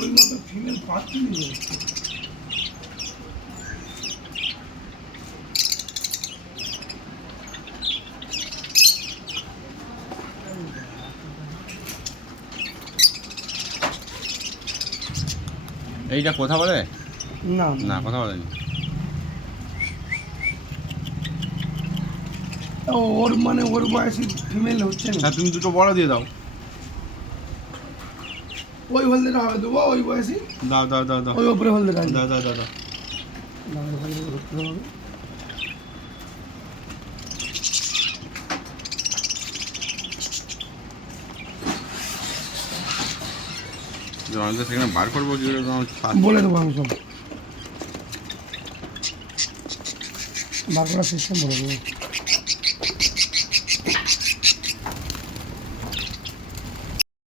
ওই মতো ফিমেল পাচ্ছি এইটা কথা বলে না না, কথা বলেনি। ওর মানে ওর বয়সী ফিমেল হচ্ছে না। তুমি দুটো বড় দিয়ে দাও। ওই হলদেটা হবে দেবো ওই বয়সী। দাও দাও দাও দাও ওই ওপরে হলদেটা দাও দাও দাও দাও। ধরতে হবে। আমি তো সেখানে বার করবো কি করে? বলে দেবো আমি সব বার করার সিস্টেম বলে দেবো।